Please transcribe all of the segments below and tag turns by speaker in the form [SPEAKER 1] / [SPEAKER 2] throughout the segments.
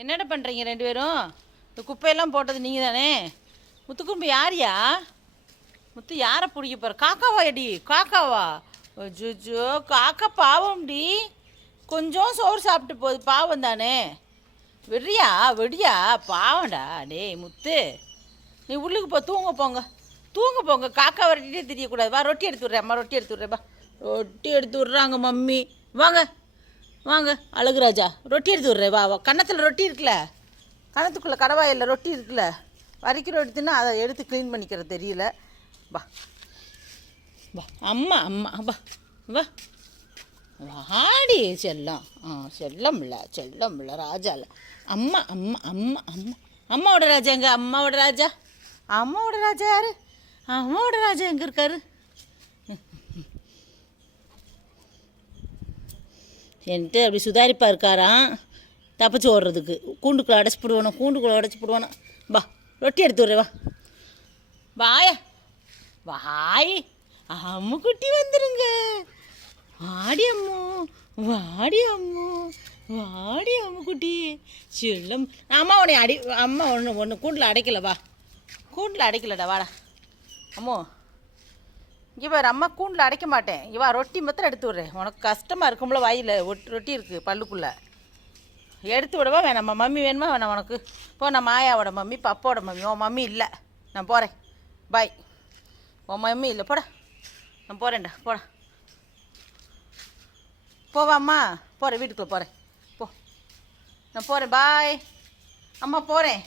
[SPEAKER 1] என்னடா பண்ணுறீங்க ரெண்டு பேரும்? இந்த குப்பையெல்லாம் போட்டது நீங்கள் தானே முத்துக்கும்பு யாரியா? முத்து யாரை பிடிக்க போகிற காக்காவா எடி? காக்காவா? ஜோ காக்கா பாவம்டி. கொஞ்சம் சோறு சாப்பிட்டு போகுது பாவம் தானே. வெடியா வெடியா? பாவம்டா. டேய் முத்து. நீ உள்ளுக்கு போ தூங்க போங்க. தூங்க போங்க. காக்கா வரட்டிட்டே தெரியக்கூடாது. வா ரொட்டி எடுத்து விட்றேன். அம்மா ரொட்டி எடுத்து விட்றேன். ரொட்டி எடுத்து விட்றாங்க மம்மி. வாங்க. வாங்க அழகுராஜா ரொட்டி எடுத்து விட்றேன் வா வா. கன்னத்தில் ரொட்டி இருக்குல்ல? கன்னத்துக்குள்ளே கடவாயில் ரொட்டி இருக்குல்ல? வரைக்கிற எடுத்துன்னா அதை எடுத்து க்ளீன் பண்ணிக்கிறது தெரியல. வா. வா. அம்மா அம்மா வா. வா. வாடி செல்லம். ஆ செல்லம் இல்லை செல்லம் இல்லை ராஜா இல்லை. அம்மா அம்மா அம்மா அம்மா. அம்மாவோட ராஜா எங்க? அம்மாவோட ராஜா? அம்மாவோட ராஜா யாரு? அம்மாவோட ராஜா எங்கே இருக்காரு? என்கிட்ட அப்படி சுதாரிப்பாக இருக்காராம். தப்பிச்சு ஓடுறதுக்கு. கூண்டுக்குள்ளே அடைச்சி போடுவானோ கூண்டுக்குள்ளே அடைச்சி போடுவானோ வா ரொட்டி எடுத்து விட்றேன் வா. வாயா. வாய். அம்மு குட்டி வந்துருங்க. வாடி அம்மு வாடி அம்மு வாடி அம்மு குட்டி. சொல்லம். அம்மா உன்னை அடி அம்மா ஒன்று ஒன்று கூண்டில் அடைக்கல வா. கூண்டில் அடைக்கலடா வாடா. அம்மோ. இவ அம்மா கூண்டில் அடைக்க மாட்டேன். இவா ரொட்டி மாத்திரம் எடுத்து விட்றேன். உனக்கு கஷ்டமாக இருக்கும்ல வாயில் ரொட்டி இருக்குது பல்லுக்குள்ளே. எடுத்து விடவா வேணாம்மா மம்மி வேணுமா வேணாம் உனக்கு. போ நான் மாயாவோட மம்மி பப்பாவோட மம்மி. உன் மம்மி இல்லை. நான் போகிறேன் பாய் உன் மம்மி இல்லை. போடா. நான் போகிறேன்டா போடா. போவாம்மா போகிறேன் வீட்டுக்குள்ளே போகிறேன் போ. நான் போகிறேன் பாய் அம்மா போகிறேன்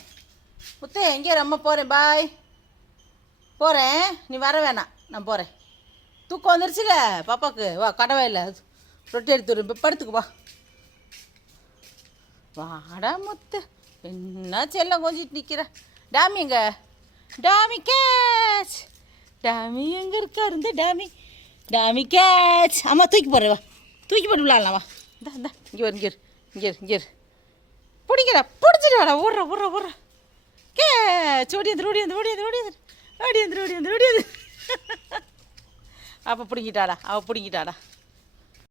[SPEAKER 1] முத்து எங்கே அம்மா போகிறேன் பாய் போகிறேன் நீ வர வேணாம். நான் போகிறேன் தூக்கம் வந்துருச்சுல பாப்பாவுக்கு வா கடவை இல்லை. ரொட்டி எடுத்து விடு. படுத்துக்கு வா. வாடா முத்து. என்ன செல்லம் கொஞ்சிட்டு நிற்கிற டாமி எங்க? Tommy catch. டாமி எங்கே இருக்கா இருந்து டாமி. Tommy catch. அம்மா தூக்கி போடுற வா. தூக்கி போட்டு விளாட்லாம் வா. இந்த இந்த. இங்கே வரு இங்கே இங்கே இங்கே பிடிக்கிறா பிடிச்சிட்டு வாடா. ஓடுற ஓடுற வந்து கே ஓடியந்து ஓடியந்து ஓடியந்து ஓடி வந்து ஓடி வந்து அப்போ பிடிங்கிட்டாடா அவள் பிடுங்கிட்டாடா.